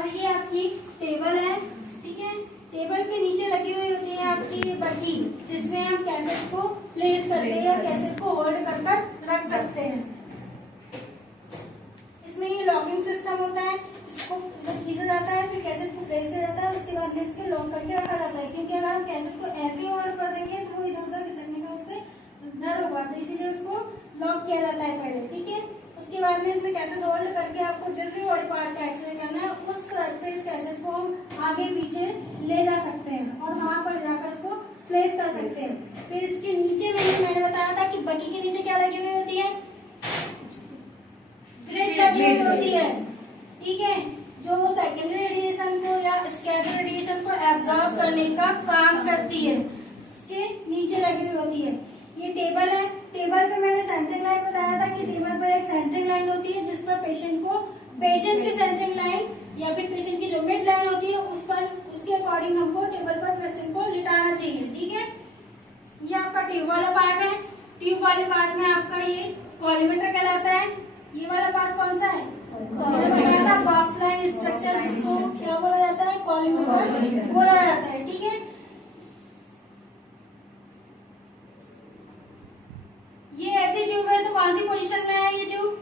और ये आपकी टेबल है, ठीक है। टेबल के नीचे लगी हुई होती है आपकी बग्गी, जिसमें हम कैसेट को प्लेस करते हैं या कैसेट को होल्ड कर रख सकते हैं। इसमें ये लॉकिंग सिस्टम होता है, इसको जब खींचा जाता है फिर कैसेट को प्लेस किया जाता है, उसके बाद में इसके लॉक करके रखा जाता है, क्योंकि अगर हम कैसेट को ऐसे ही होल्ड कर देंगे तो वो इधर उधर खिसकने का उससे डर होगा, तो इसीलिए उसको लॉक किया जाता है पहले, ठीक है। उसके बाद में इसमें कैसेट होल्ड करके आपको जिस भी बॉडी पार्ट का एक्सरे करना है उस पे इस कैसेट को हम आगे पीछे ले जा सकते हैं और वहां पर जाकर इसको प्लेस कर सकते हैं। फिर इसके नीचे मैंने बताया था कि बग्गी के नीचे क्या लगी हुई होती है, ग्रिड लगी हुई होती है, ठीक है, जो सेकेंडरी रेडिएशन को या स्कैटर रेडिएशन को एब्जॉर्ब करने का काम करती है, इसके नीचे लगी हुई होती है। ये टेबल है, टेबल पे मैंने सेंटरिंग लाइन बताया था कि टेबल पर एक सेंटरिंग लाइन होती है जिस पर पेशेंट की सेंटरिंग लाइन या फिर पेशेंट की जो मिड लाइन होती है उस पर उसके अकॉर्डिंग हमको टेबल पर पेशेंट को लिटाना चाहिए, ठीक है। ये आपका ट्यूब वाला पार्ट है, ट्यूब वाले पार्ट में आपका ये कॉलीमीटर कहलाता है। ये वाला पार्ट कौन सा है, बॉक्स लाइन स्ट्रक्चर, जिसको क्या बोला जाता है, कॉलीमीटर बोला जाता है, ठीक है। ये ऐसी ट्यूब है तो कौन सी पोजीशन में है ये ट्यूब,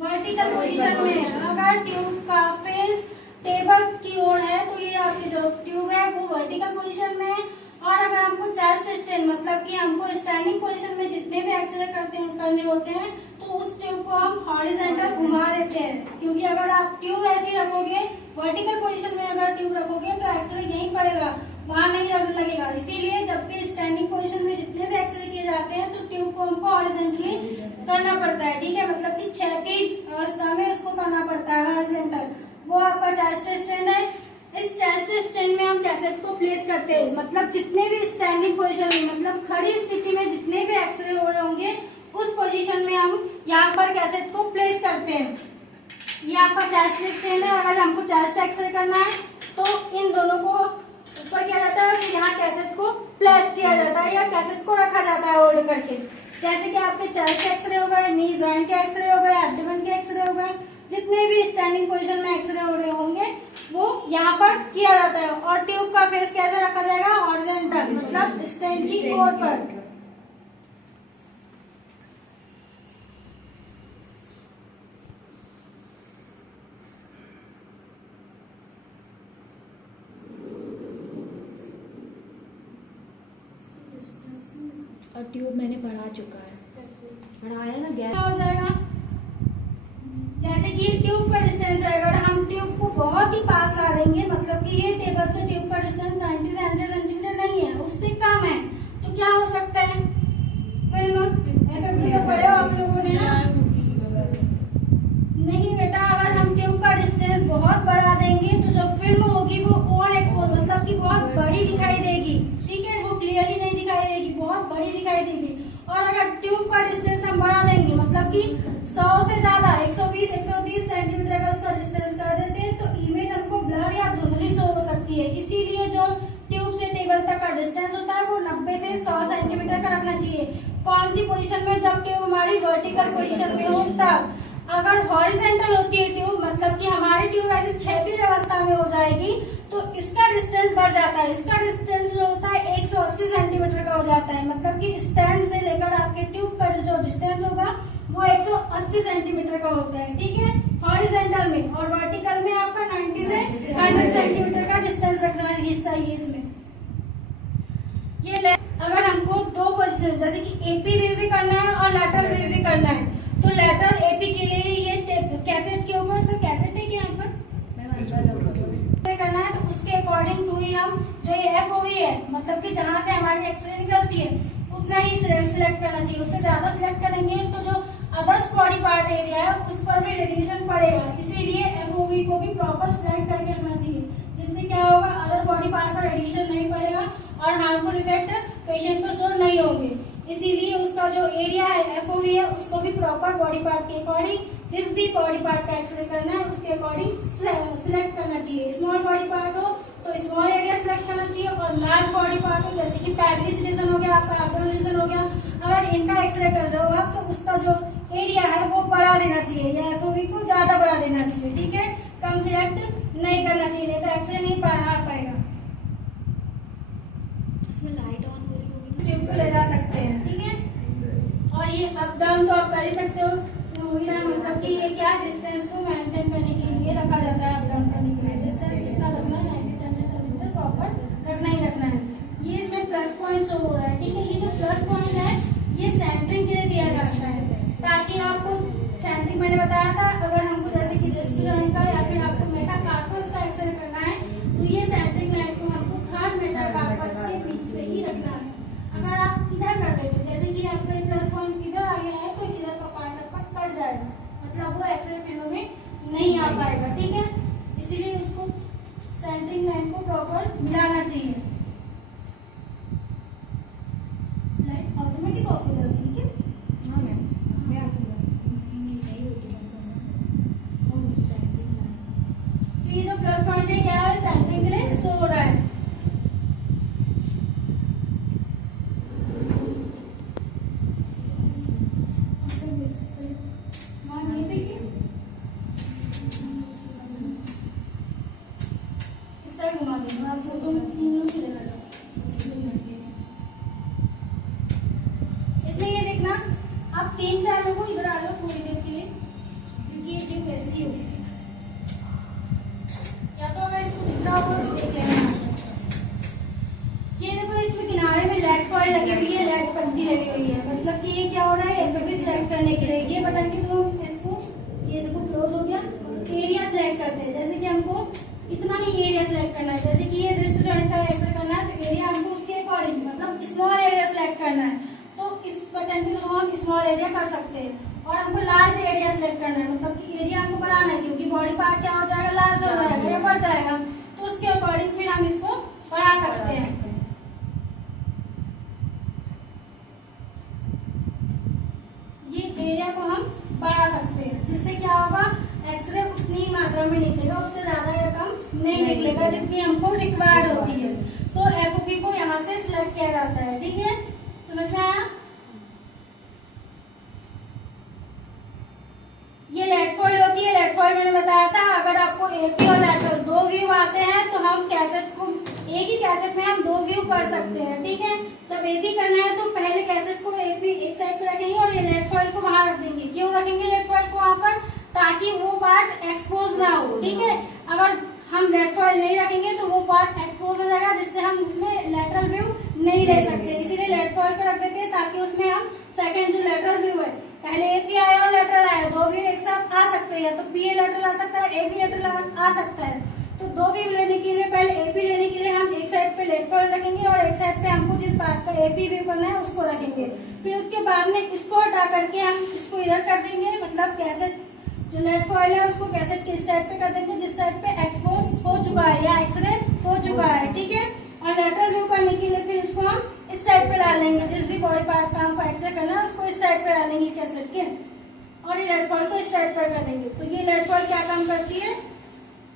वर्टिकल पोजीशन में है। अगर ट्यूब का फेस टेबल की ओर है तो ये आपकी जो ट्यूब है वो वर्टिकल पोजीशन में है। और अगर हमको चेस्ट स्टैंड मतलब कि हमको स्टैंडिंग पोजीशन में जितने भी एक्सरे करने होते हैं तो उस ट्यूब को हम हॉरिजॉन्टल घुमा देते हैं, क्योंकि अगर आप ट्यूब ऐसी रखोगे वर्टिकल पोजीशन में अगर ट्यूब रखोगे तो एक्सरे यहीं पड़ेगा, वहां नहीं लगेगा। इसीलिए जब भी स्टैंडिंग पोजीशन में जितने भी एक्सरे किए जाते हैं तो ट्यूब को हमको हॉरिजॉन्टली करना पड़ता है, ठीक है, मतलब कि क्षैतिज अवस्था में उसको करना पड़ता है हॉरिजॉन्टल। वो आपका चेस्ट स्टैंड है। इस चेस्ट स्टैंड में हम कैसेट को प्लेस करते हैं, मतलब जितने भी स्टैंडिंग पोजीशन में मतलब खड़ी स्थिति में जितने भी एक्सरे हो रहे होंगे उस पोजीशन में हम यहाँ पर कैसेट को प्लेस करते हैं। ये आपका चेस्ट स्टैंड है। अगर हमको चेस्ट एक्सरे करना है तो इन दोनों को ऊपर किया जाता है और यहाँ कैसेट को प्लेस किया जाता है या कैसेट को रखा जाता है होल्ड करके। जैसे कि आपके चेस्ट एक्सरे हो गए, नी जॉइंट के एक्सरे हो गए, एब्डोमेन के एक्सरे हो गए, जितने भी स्टैंडिंग पोजीशन में एक्सरे हो रहे होंगे वो यहाँ पर किया जाता है। और ट्यूब का फेस कैसे रखा जाएगा, हॉरिजॉन्टल, मतलब स्टैंड की ओर पर। और ट्यूब मैंने पढ़ा चुका है, पढ़ाया ना, गैस क्या हो जाएगा, जैसे कि ये ट्यूब का डिस्टेंस है, अगर हम ट्यूब को बहुत ही पास ला देंगे, मतलब कि ये टेबल से ट्यूब का डिस्टेंस 90 से 100 सेंटीमीटर नहीं है, उससे कम है, तो क्या हो सकता है, फिल्म एफएफडी तो पढ़े हो आप लोगों ने ना, नहीं बेटा, अगर हम ट्यूब का डिस्टेंस बहुत बढ़ा देंगे तो जो फिल्म होगी वो ओवर एक्सपोज मतलब कि बहुत बड़ी दिखाई देगी, ठीक है, वो क्लियरली नहीं दिखाई देगी, बहुत बड़ी दिखाई देगी। और अगर ट्यूब का डिस्टेंस हम बढ़ा देंगे मतलब कि 100 से ज्यादा 120-130 सेंटीमीटर का उसका डिस्टेंस कर देते हैं तो इमेज हमको ब्लर या धुंधली शो हो सकती है। इसीलिए जो ट्यूब से टेबल तक का डिस्टेंस होता है वो 90 से 100 सेंटीमीटर का रखना चाहिए। कौन सी पोजीशन में, जब ट्यूब हमारी वर्टिकल पोजीशन में हो तब। अगर हॉरिजॉन्टल होती है ट्यूब मतलब कि हमारी ट्यूब ऐसी क्षैतिज अवस्था में हो जाएगी तो इसका डिस्टेंस बढ़ जाता है। इसका डिस्टेंस जो होता है 180 सेंटीमीटर का हो जाता है, मतलब कि स्टैंड से लेकर आपके ट्यूब का जो डिस्टेंस होगा वो 180 सेंटीमीटर का होता है, ठीक है, हॉरिजॉन्टल में। और वर्टिकल में आपका 90 से 100 सेंटीमीटर का डिस्टेंस रखना चाहिए इसमें। ये अगर हमको दो पोजीशन जैसे कि एपी व्यू भी करना है और लैटरल व्यू भी करना है तो लैटरल एपी के लिए ये कैसेट के ऊपर से कैसेट है कि यहाँ पर करना है तो उसके अकॉर्डिंग टू ही हम जो ये एफओवी है मतलब कि जहाँ से हमारी एक्सरे निकलती है उतना ही सिलेक्ट करना चाहिए। उससे ज्यादा सिलेक्ट करेंगे तो जो अदर्स बॉडी पार्ट एरिया है उस पर भी रेडिएशन पड़ेगा, इसीलिए एफओवी को भी प्रॉपर सिलेक्ट करके रखना चाहिए, जिससे क्या होगा अदर बॉडी पार्ट पर रेडिएशन नहीं पड़ेगा और हार्मफुल इफेक्ट पेशेंट पर शो नहीं होंगे। इसीलिए उसका जो एरिया है एफओवी है उसको भी प्रॉपर बॉडी पार्ट के अकॉर्डिंग जिस भी बॉडी पार्ट का एक्सरे करना है उसके अकॉर्डिंग सिलेक्ट करना चाहिए। स्मॉल बॉडी पार्ट हो तो स्मॉल एरिया सिलेक्ट करना चाहिए और लार्ज बॉडी पार्ट हो जैसे कि पैल्विस रीजन हो गया, आपका एब्डोमेन रीजन हो गया, अगर इनका एक्सरे कर रहे हो आप तो उसका जो एरिया है वो बड़ा बढ़ा देना चाहिए या एफओवी को ज्यादा बढ़ा देना चाहिए, ठीक है। कम सिलेक्ट नहीं करना चाहिए, नहीं तो एक्सरे नहीं आ पाएगा। इसमें लाइट ऑन हो रही होगी। ट्यूब को ले जा सकते हैं, ठीक है। और ये अप डाउन तो आप कर ही सकते हो, मतलब कि ये क्या डिस्टेंस को मेंटेन करने के लिए रखा जाता है। अप डाउन करने के लिए डिस्टेंस कितना रखना है, 90 सेंटीमीटर प्रॉपर रखना ही रखना है। ये इसमें प्लस पॉइंट शो हो रहा है, ठीक है। ये जो प्लस पॉइंट है ये सेंटरिंग के लिए दिया जाता है, ताकि आपको सेंटरिंग मैंने बताया था, अगर हमको जैसे कि डिस्ट्रॉइन का या फिर आपको मेटाकार्पल्स का एक्सरे करना है तो ये सेंटरिंग लाइन को हमको थर्ड मेटाकार्पल्स के बीच में ही रखना है। अगर आप इधर कर देते हो, जैसे कि आपका प्लस पॉइंट इधर आ गया है, तो इधर का पार्ट आपका कट जाएगा, मतलब वो एक्सरे फील्ड में नहीं आ पाएगा, ठीक है। इसीलिए उसको सेंटरिंग लाइन को प्रॉपर मिलाना चाहिए। लाइट ऑटोमेटिक ऑफ हो जाती है क्या? हाँ मैम, मैं आपको नहीं होती बंद करना। तो ये जो प्लस पॉइंट है क्या है, सेंटरिंग के लिए शो हो रहा है। इसमें ये देखना, आप 3-4 लोगों इधर आ जाओ थोड़ी देर के लिए, क्योंकि ये ट्यूब ऐसी होगी, या तो अगर इसको दिख रहा होगा तो देख लेना। ये देखो इसमें किनारे में लेड कॉइल लगी हुई है, लेड पट्टी लगी हुई है, मतलब कि ये क्या हो रहा है, एफओवी सिलेक्ट करने के लिए ये बटन की तो इसको ये देखो क्लोज हो गया। एरिया सिलेक्ट करते हैं, जैसे कि हमको इतना ही एरिया सिलेक्ट करना है, जैसे कि ये रिस्ट जॉइंट का एक्सरे करना है तो एरिया हमको उसके अकॉर्डिंग मतलब स्मॉल एरिया सिलेक्ट करना है, तो इस बटन के थ्रू हम स्मॉल एरिया कर सकते हैं। और हमको लार्ज एरिया सिलेक्ट करना है, मतलब कि एरिया हमको बढ़ाना है, क्योंकि बॉडी पार्ट क्या हो जाएगा, लार्ज हो जाएगा या बढ़ जाएगा, तो उसके अकॉर्डिंग फिर हम इसको बढ़ा सकते हैं। ये एरिया को हम बढ़ा सकते हैं, जिससे क्या होगा, एक्सरे उतनी मात्रा में निकलेगा, उससे ज्यादा या कम नहीं निकलेगा जितनी हमको रिक्वायर्ड होती है। तो एफओवी को यहाँ से सिलेक्ट किया जाता है, ठीक है, समझ में आया। ये लेट फॉइल होती है, लेट फॉइल मैंने बताया था, अगर आपको एपी और लैटरल 2 व्यू आते हैं तो हम कैसेट को एक ही कैसेट में हम 2 व्यू कर सकते हैं, ठीक है। जब एपी करना है तो पहले कैसेट को एपी एक साइड पे रखेंगे और ये लेट फॉइल को वहां रख देंगे। क्यों रखेंगे लेट फॉइल को वहां पर, ताकि वो पार्ट एक्सपोज ना हो, ठीक है। अगर हम लेट फॉइल नहीं रखेंगे तो वो पार्ट एक्सपोज हो जाएगा, जिससे हम उसमें लेटरल व्यू नहीं ले सकते, इसीलिए लेट फॉइल को रख देते हैं, ताकि उसमें हम सेकंड जो लेटरल व्यू है, पहले एपी आया और लेटरल आया, 2 व्यू एक साथ आ सकते हैं, या तो पीए लेटरल आ सकता है, एपी लेटरल आ सकता है। तो 2 व्यू लेने के लिए, पहले एपी लेने के लिए हम एक साइड पे लेट फॉइल रखेंगे और एक साइड पे हमको जिस पार्ट का एपी व्यू करना है उसको रखेंगे। फिर उसके बाद में इसको हटा करके हम इसको इधर कर देंगे, मतलब कैसेट जो लेट फॉइल है उसको कैसेट के इस साइड पे कर देंगे जिस साइड पे एक्सपोज हो चुका है या एक्सरे हो चुका है, ठीक है। और लेटरल व्यू करने के लिए फिर उसको हम इस साइड पे डालेंगे, जिस भी बॉडी पार्ट का हमको एक्सरे करना है उसको इस साइड पे डालेंगे कैसेट के, और ये लेट फॉइल को इस साइड पर कर देंगे। तो ये लेट फॉइल क्या काम करती है,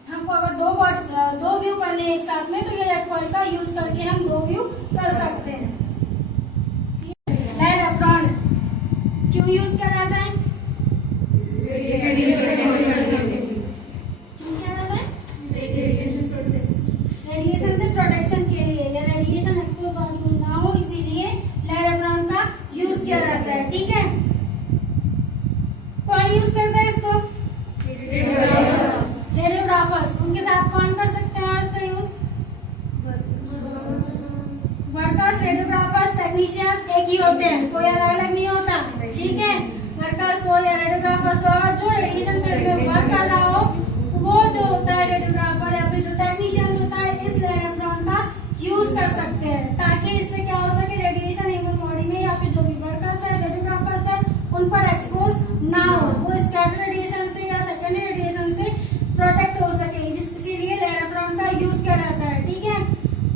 हमको अगर 2 व्यू करने एक साथ में, तो ये लेट फॉइल का यूज करके हम 2 व्यू कर सकते हैं। लेड एफ्रॉन क्यों यूज किया जाता है, रेडिएशन से प्रोटेक्शन के लिए, या रेडिएशन एक्सपोज ना हो, इसीलिए लेड एफ्रॉन का यूज किया जाता है, ठीक है। कौन यूज करता है इसको, रेडियोग्राफर्स, उनके साथ कौन कर सकते हैं और इसका यूज, वर्कर्स, रेडियोग्राफर्स, टेक्नीशियंस एक ही होते हैं, कोई अलग अलग नहीं होता, ठीक है। वर्कर्स हो या रेडियोग्राफर्स हो, अगर जो रेडिएशन पे वर्क कर रहा हो वो जो होता है रेडियोग्राफर या फिर जो टेक्नीशियंस होता है, इस लेड एफ्रॉन का यूज कर सकते हैं, ताकि इससे क्या हो सके, रेडिएशन ह्यूमन बॉडी में या फिर जो भी वर्कर्स है, रेडियोग्राफर्स है, उन पर एक्सपोज ना हो, वो स्कैटर रेडिएशन से या सेकेंडरी रेडिएशन से प्रोटेक्ट हो सके, इसीलिए लेड एफ्रॉन का यूज किया जाता है, ठीक है।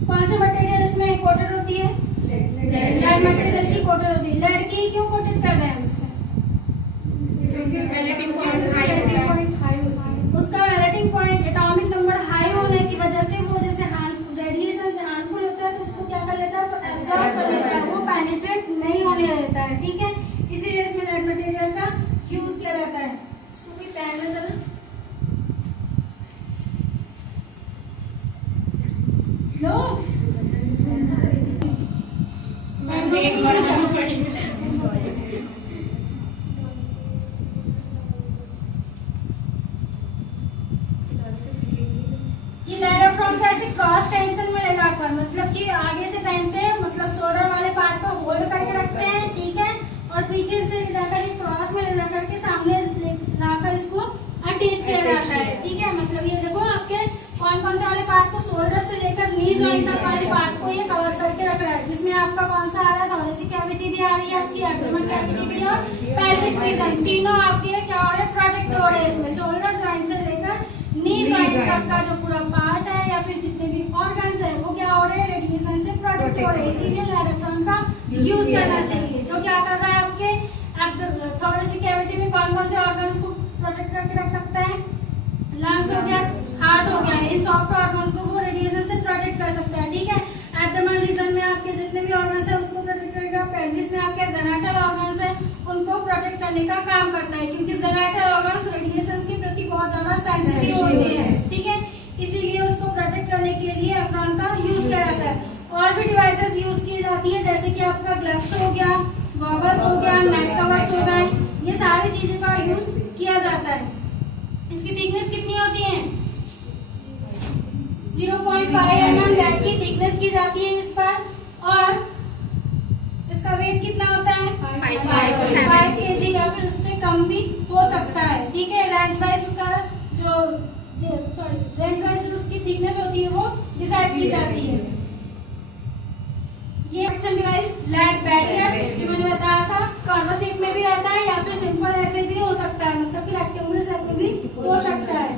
कौन से मटेरियल इसमें कोटेड होती है, लेड मटेरियल की कोटेड होती है। लेड की क्यों कोटेड कर रहे हैं इसमें, उसका melting point atomic number high होने की वजह से वो जैसे रेडिएशन हार्मफुल होता है तो उसको क्या कर लेता है, एब्जॉर्ब कर लेता है, वो पेनिट्रेट नहीं होने देता है, ठीक है। इसीलिए इसमें लेड मटेरियल का यूज किया जाता है। स्टैंड है जरा लो एक बार आनी पड़ेगी। ये लैडोफ्रॉन का ऐसे क्रॉस टेंशन में लगाकर, मतलब कि आगे से पहनते हैं, मतलब शोल्डर वाले पार्ट को होल्ड करके रखते हैं, ठीक है, और पीछे से लगाकर क्रॉस में लगा करके सामने लाकर इसको अटैच किया जाता है, ठीक है। मतलब ये देखो आपके कौन कौन से वाले पार्ट को, शोल्डर से लेकर नी जॉइंट तक वाले पार्ट को ये कवर करके रख रहा है, जिसमें आपका कौन सा आ रहा है, थोरेसिक कैविटी भी आ रही है, आपकी एब्डोमेन कैविटी भी और पेल्विस रीजन, तीनों आपके क्या हो रहे हैं, प्रोटेक्ट हो रहे हैं इसमें। शोल्डर जॉइंट से लेकर नी जॉइंट तक का जो पूरा पार्ट है या फिर जितने भी ऑर्गन्स है वो क्या हो रहे हैं, रेडिएशन से प्रोटेक्ट हो रहे हैं। इसीलिए लैडोफ्रॉन का यूज करना चाहिए, जो क्या कर रहा है आपके थोरेसिक कैविटी में कौन कौन से ऑर्गन्स को प्रोटेक्ट करके रख सकता है, लंग्स हो गया, हार्ट हो गया, इन सॉफ्ट ऑर्गन्स को वो रेडिएशन से प्रोटेक्ट कर सकता है, ठीक है। एब्डोमेन रीजन में आपके जितने भी ऑर्गन्स है उसको प्रोटेक्ट करेगा। पेल्विस में आपके जेनाइटल ऑर्गन्स है उनको प्रोटेक्ट करने का काम करता है, क्योंकि जेनाइटल ऑर्गन्स रेडिएशन के प्रति बहुत ज्यादा सेंसिटिव होते हैं, ठीक है। इसीलिए उसको प्रोटेक्ट करने के लिए एफ्रॉन का यूज किया जाता है। और भी डिवाइसेस यूज की जाती है, जैसे कि आपका ग्लव्स हो गया, गॉगल्स हो गया, नेक कवर्स हो गए, ये सारी चीजों का यूज किया जाता है। इसकी थिकनेस कितनी होती है, 0.5 mm लेड की थिकनेस की जाती है इस पर, और इसका वेट कितना होता है, 5 kg या फिर उससे कम भी हो सकता है, ठीक है। रेंज वाइज उसका जो रेंज वाइज उसकी थिकनेस होती है वो डिसाइड की जाती है। ये एक्शन डिवाइस लेड बैरियर जो मैंने बताया था, कर्व शेप में भी रहता है या फिर सिंपल ऐसे भी हो सकता है, मतलब कि रेक्टेंगुलर शेप में भी हो सकता है।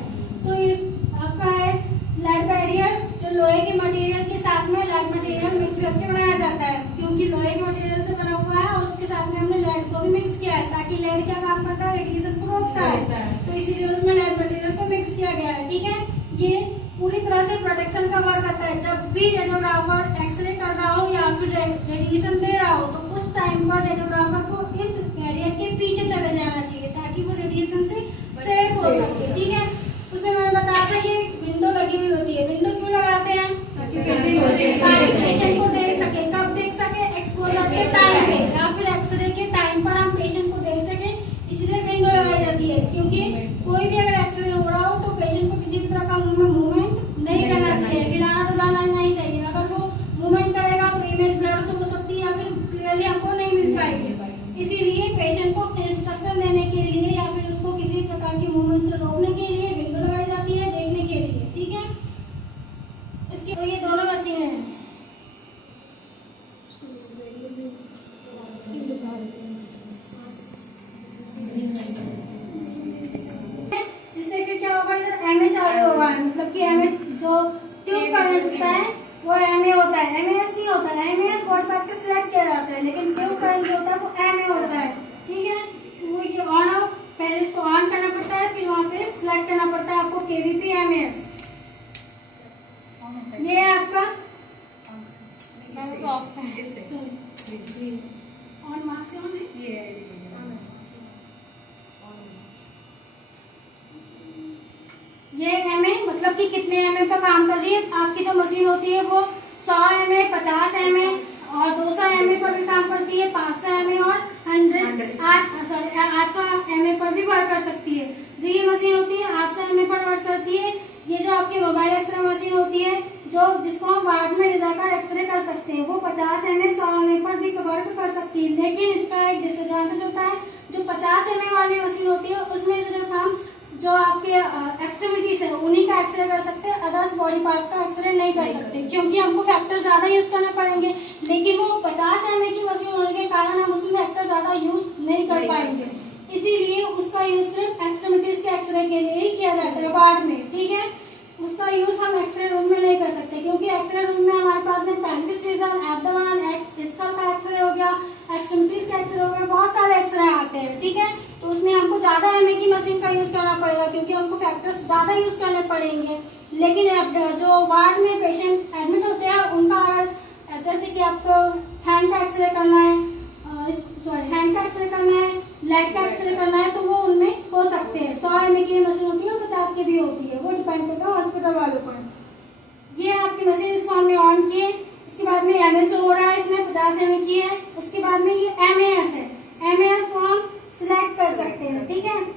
तो इस आपका है लेड बैरियर, जो लोहे के मटेरियल के साथ में लेड मटेरियल मिक्स करके बनाया जाता है, क्योंकि लोहे के मटेरियल से बना हुआ है और उसके साथ में हमने लेड को भी मिक्स किया है, ताकि लेड क्या काम करता है, रेडिएशन को रोकता है, तो इसीलिए उसमें लेड मटेरियल को मिक्स किया गया है, ठीक है। ये पूरी तरह से प्रोटेक्शन का वर्क करता है। जब भी रेडियोग्राफर एक्सरे कर रहा हो या फिर रेडिएशन दे रहा हो तो उस टाइम पर रेडियोग्राफर को इस बैरियर के पीछे चले जाना चाहिए, ताकि वो रेडिएशन से सेफ हो सके, ठीक है। उसमें मैंने बताया था ये विंडो लगी हुई होती है। विंडो क्यों लगाते हैं, ताकि पेशेंट को देख सके, कब देख सके, एक्सपोजर के टाइम पे या फिर एक्सरे के टाइम पर हम पेशेंट को देख सके, इसलिए विंडो लगाई जाती है। क्योंकि कोई भी अगर एक्सरे हो रहा हो तो पेशेंट को किसी भी तरह का मूवमेंट नहीं करना चाहिए, हिलाना डुलाना नहीं चाहिए। अगर वो मूवमेंट करेगा तो इमेज ब्लर से हो सकती है या फिर क्लियरली हमको नहीं मिल पाएगी। इसीलिए पेशेंट को इंस्ट्रक्शन देने के लिए या फिर उसको किसी प्रकार की मूवमेंट से रोकने के लिए विंडो लगाई जाती है, देखने के लिए, ठीक है। इसकी तो ये दोनों मशीनें हैं। जिससे फिर क्या होगा, इधर एमए चालू होगा, मतलब कि एमए जो ट्यूब करंट होता है वो एमए होता है, एमएएस नहीं होता है। एमएएस बहुत बार के सिलेक्ट किया जाता है, लेकिन ट्यूब करंट जो होता है वो एमए होता है, ठीक है। तो वो ये ऑन ऑफ, पहले इसको ऑन करना पड़ता है, फिर वहाँ पे सिलेक्ट करना पड़ता है आपको केवीपी एमएएस। ये है आपका ऑन, मार्क से ऑन है, ये एमए मतलब कि कितने एमए पर काम कर रही है। आपकी जो मशीन होती है वो 100 एमए, 50 एमए और 200 एमए पर भी काम करती है, 500 एमए और 800 एमए पर भी वर्क कर सकती है। जो ये मशीन होती है 800 एमए पर वर्क करती है। ये जो आपकी मोबाइल एक्सरे मशीन होती है, जो जिसको हम वार्ड में ले जाकर एक्सरे कर सकते हैं, वो 50 एमए 100 एमए पर भी वर्क कर सकती है। लेकिन इसका एक डिसएडवांटेज होता है, जो 50 एमए वाली मशीन होती है उसमें सिर्फ हम जो आपके एक्सट्रीमिटीज है उन्हीं का एक्सरे कर सकते हैं, अदर्स बॉडी पार्ट का एक्सरे नहीं कर सकते, क्योंकि हमको फैक्टर ज्यादा यूज करने पड़ेंगे। लेकिन वो 50 एमए की मशीन होने के कारण हम उसमें फैक्टर ज्यादा यूज नहीं कर पाएंगे, इसीलिए उसका यूज सिर्फ एक्सट्रीमिटीज के एक्सरे के लिए ही किया जाता है वार्ड में, ठीक है। उसका यूज हम एक्सरे रूम में नहीं कर सकते, क्योंकि एक्सरे रूम में हमारे पास में पेल्विस रीजन, एब्डोमेन, स्कल का एक्सरे हो गया, एक्सट्रीमिटीज का एक्सरे हो गया, बहुत सारे एक्सरे आते हैं, ठीक है। तो उसमें हमको ज्यादा एमए की मशीन का यूज करना पड़ेगा, क्योंकि हमको फैक्टर्स ज्यादा यूज करने पड़ेंगे। लेकिन जो वार्ड में पेशेंट एडमिट होते हैं उनका अगर जैसे कि आपको हैंड का एक्सरे करना है, हैंड का एक्सरे करना है, लेग का एक्सरे करना है, तो वो उनमें हो सकते हैं। 100 mA की मशीन होती है और 50 की भी होती है, वो डिपेंड करता है हॉस्पिटल वालों पर। ये आपकी मशीन, इसको हमने ऑन किए, उसके बाद में MSO हो रहा है, इसमें 50 mA की है। उसके बाद में ये MAS है, MAS को हम सिलेक्ट कर सकते हैं, ठीक है।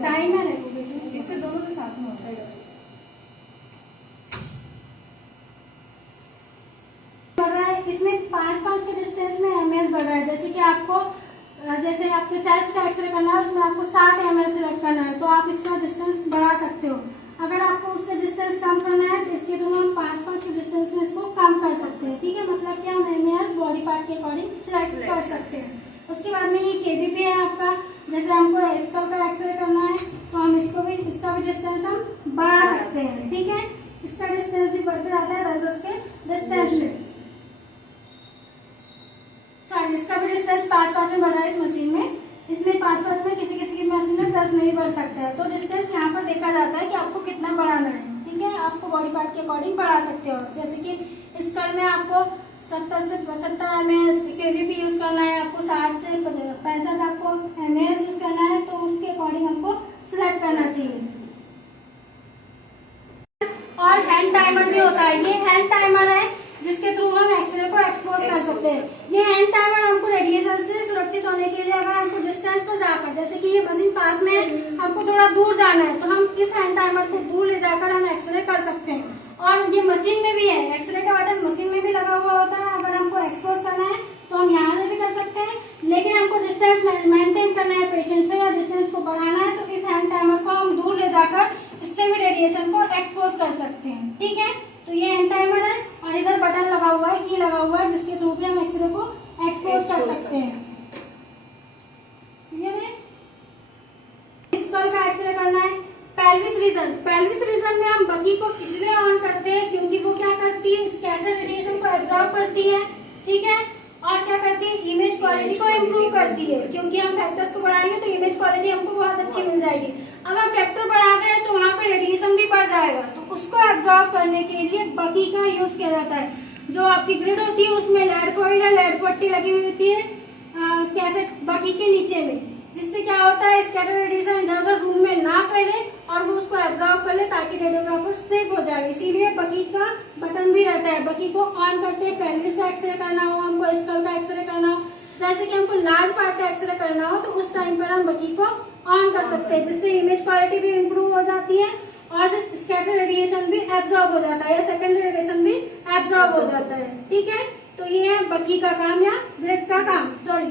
टाइमर है वो बेटा, इससे दोनों के साथ में होता है। बढ़ रहा है, इसमें 5-5 के डिस्टेंस में MS बढ़ रहा है। जैसे कि आपको जैसे आपके चेस्ट का एक्सरे करना है, उसमें आपको 60 ml सिलेक्ट करना है, तो आप इसका डिस्टेंस बढ़ा सकते हो। अगर आपको उससे डिस्टेंस कम करना है तो इसके थ्रू हम 5-5 के डिस्टेंस में इसको कम कर सकते हैं, ठीक है। मतलब कि हम MS बॉडी पार्ट के अकॉर्डिंग सिलेक्ट कर सकते हैं। उसके बाद में ये KBP है आपका, जैसे हमको स्कल का एक्सरे करना है तो हम इसका भी डिस्टेंस हम बढ़ा सकते हैं, ठीक है। इसका डिस्टेंस भी बढ़ते जाता है 10-10 के डिस्टेंस में। सॉरी, इसका भी डिस्टेंस 5-5 में बढ़ा है इस मशीन में। इसमें 5-5 में किसी किसी की मशीन में 10 नहीं बढ़ सकता है, तो डिस्टेंस यहाँ पर देखा जाता है कि आपको कितना बढ़ाना है, ठीक है। आपको बॉडी पार्ट के अकॉर्डिंग बढ़ा सकते हो। जैसे कि स्कल में आपको 70 से 75 ml KBP यूज करना है, आपको 60 से 65 आपको MAS यूज करना है, तो उसके अकॉर्डिंग हमको सिलेक्ट करना चाहिए। और हैंड टाइमर भी होता है, ये हैंड टाइमर है जिसके थ्रू हम एक्सरे को एक्सपोज कर सकते हैं। ये हैंड टाइमर हमको रेडिएशन से सुरक्षित होने के लिए, अगर हमको डिस्टेंस पर जाकर, जैसे कि ये मशीन पास में है, हमको थोड़ा दूर जाना है, तो हम इस हैंड टाइमर को दूर ले जाकर हम एक्सरे कर सकते हैं। और ये मशीन में भी है, एक्सरे का बटन मशीन में भी लगा हुआ होता है। अगर हमको एक्सपोज करना है तो हम यहाँ से भी कर सकते हैं, लेकिन हमको डिस्टेंस मेंटेन करना है पेशेंट से या डिस्टेंस को बढ़ाना है, तो इस हैंड टाइमर को हम दूर ले जाकर इससे भी रेडिएशन को एक्सपोज कर सकते हैं, ठीक है। तो ये हैंड टाइमर है और इधर बटन लगा हुआ है, की लगा हुआ है, जिसके थ्रू भी हम एक्सरे को एक्सपोज कर सकते हैं, ठीक है। स्कल का एक्सरे करना है। पेल्विस रीजन में हम बगी को इसलिए ऑन करते हैं क्योंकि वो क्या करती है, स्कैटर रेडिएशन को एब्जॉर्ब करती है, ठीक है। और क्या करती है, इमेज क्वालिटी को इम्प्रूव करती है, क्योंकि हम फैक्टर्स को बढ़ाएंगे तो इमेज क्वालिटी हमको बहुत अच्छी मिल जाएगी। अगर फैक्टर बढ़ा गए तो वहाँ पे रेडिएशन भी बढ़ जाएगा, तो उसको एब्जॉर्ब करने के लिए बगी का यूज किया जाता है। जो आपकी ग्रिड होती है उसमें लेड फॉइल या लेड पट्टी लगी हुई होती है कैसेट बगी के नीचे में, जिससे क्या होता है, स्कैटर रेडिएशन इधर उधर रूम में ना फैले और वो उसको एब्जॉर्ब कर ले, ताकि रेडियोग्राफर सेफ हो जाए। इसीलिए बगी का बटन भी रहता है। बगी को ऑन करते हैं, पेल्विस का एक्सरे करना हो, हमको स्कल का एक्सरे करना हो, जैसे कि हमको लार्ज पार्ट का एक्सरे करना हो, तो उस टाइम पर हम बगी को ऑन कर सकते हैं, जिससे इमेज क्वालिटी भी इम्प्रूव हो जाती है और स्कैटर रेडिएशन भी एब्जॉर्ब हो जाता है या सेकेंडरी रेडिएशन भी एब्जॉर्ब हो जाता है, ठीक है। तो ये है बगी का काम या ग्रिड का काम, सॉरी